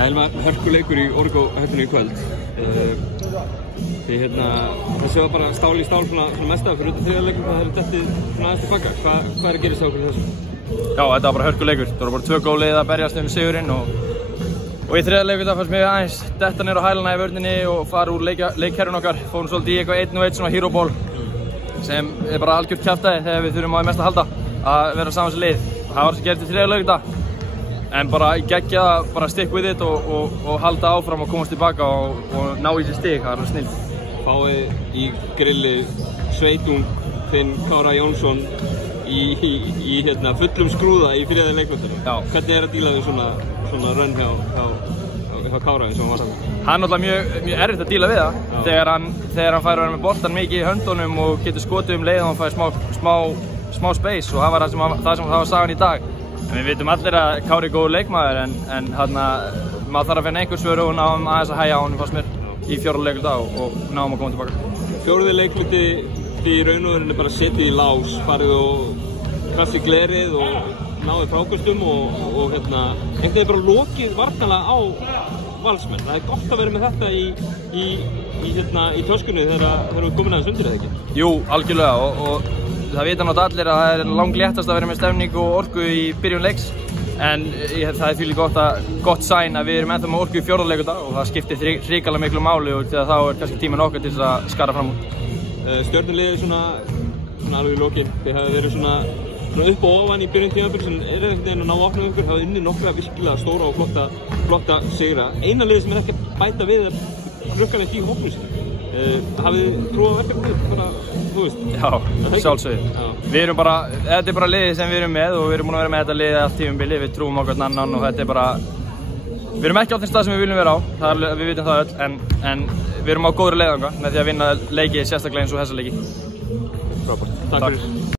Elmar, hörkuleikur í Orgo höllinu í kvöld. Þessi var bara stál í stál svona mesta fyrir út af þriðja leikum, hvað hefur dettið svona aðeins til baka? Hvað er að gerast hjá okkur í þessu? Já, þetta var bara hörkuleikur. Það voru bara 2 góð lið að berjast sigurinn og í þriðja leikur það fannst mér aðeins detta niður á hælana í vörninni og fara úr leikkerfinu okkar. Fórum svolítið í eitthvað 1-1 svona hero ball sem er bara algjört kjaftaði þegar við þurfum á því mest að halda að vera saman sem lið. Það var sem gerði í þriðja leikur en bara geggja bara stick with it og halda áfram og komast tilbaka og ná í sér stig, það er snill. Fáið í grilli Sveitung Finn Kára Jónsson í fullum skrúða í þriðja leikvöldinu. Hvernig er að díla við svona run hjá Kára eins og hann var saman? Það er náttúrulega mjög erfitt að díla við það þegar hann fær að vera með boltan mikið í höndunum og getur skotið leið og hann fær smá space og það var það sem það var sagan í dag. En við vitum allir að Kári er góður leikmaður en maður þarf að finna einhver svör og náum aðeins að hægja á honum fannst mér í 4. leikluta og náum að koma tilbaka. 4. leikluti því í raun og verið bara setið í lás, farið og kraftið glerið og náðið frákvöstum og einhvern veginn bara lokið varnalega á Valsmenn. Það er gott að vera með þetta í töskunni þegar við komin aðeins undir eða ekki? Jú, algjörlega og það vita náttúrulega allir að það er langléttast að vera með stemning og orku í byrjun leiks en það er fyrir gott sæn að við erum ennþá með orku í 4. leikluta og það skiptir hrikalega miklu máli og þá er kannski tíminn okkar til að skara fram út. Stjörnuliðið svona alveg í lokin, þið hafa verið svona upp og ofan í byrjun tímabils en er einhvern veginn að ná opna ykkur, hafa unnið nokkra virkilega stóra og flotta sigra. Eina liðið sem er ekki að bæta við er krukkalegt í hópnum sinni. Hafið þið trúið á verkefnið bara, þú veist? Já, sjálfsögðu. Þetta er bara liðið sem við erum með og við erum búin að vera með þetta liðið allt tímabili, við trúum á hvern annan og þetta er bara við erum ekki á þeim stað sem við viljum vera á, við vitum það öll en við erum á góðri leiðanga með því að vinna leiki sérstaklega eins og þessa leiki. Frábært. Takk fyrir.